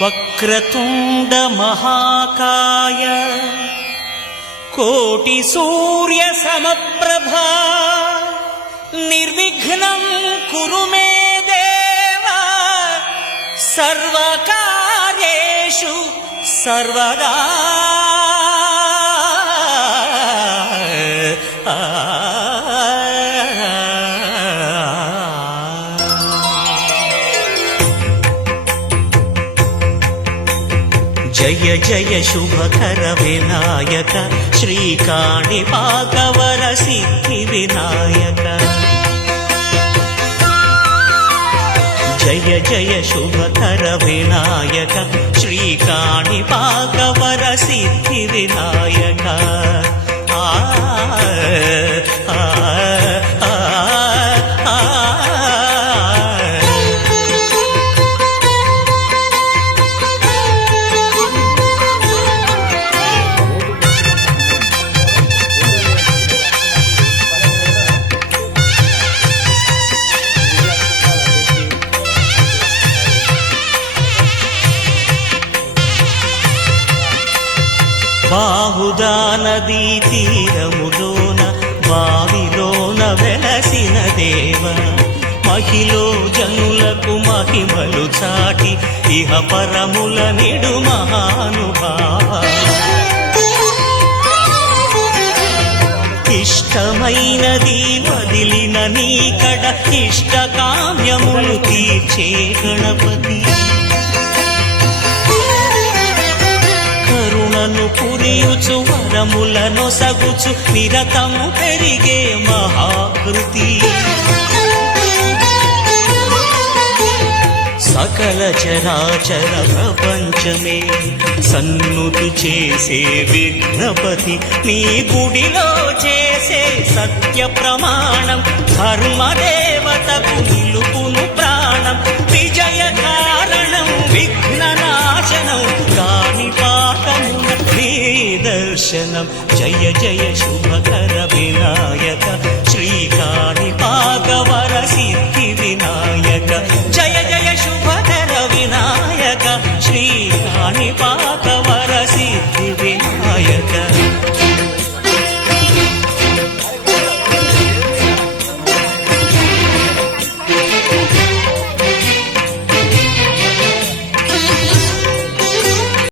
వక్రతుండ మహాకాయ కోటి సూర్య సమప్రభా నిర్విఘ్నం కురు మే దేవ సర్వకార్యేషు సర్వదా. జయ జయ శుభకర వినాయక శ్రీకాణిపాకవర సిద్ధి వినాయక. జయ జయ శుభకర వినాయక శ్రీకాణిపాకవర సిద్ధి వినాయక. బాహుదా నదీ తీరములోన బావిలోన వెలసిన దేవ మహిలో జనులకు మహిమలు చాటి ఇహ పరముల నిడు మహానుభావ. ఇష్టమైనది వదిలిన నీకడ ఇష్ట కామ్యములు తీర్చే గణపతి. కరుణను పురియుచు వరములను సగుచు నిరతము పెరిగే మహాకృతి. సకల చరాచర ప్రపంచమే సన్నుతి చేసే విఘ్నపతి. నీ గుడిలో చేసే సత్య ప్రమాణం ధర్మదేవతకు నిలుపును ప్రాణం. విజయ కారణం విఘ్ననాశనం కాణిపాకమున నీ దర్శనం. జయ జయ శుభకర వినాయక శ్రీకాణిపాకవర సిద్ధి వినాయక. జయ జయ శుభకర వినాయక శ్రీకాణిపాకవర సిద్ధి వినాయక.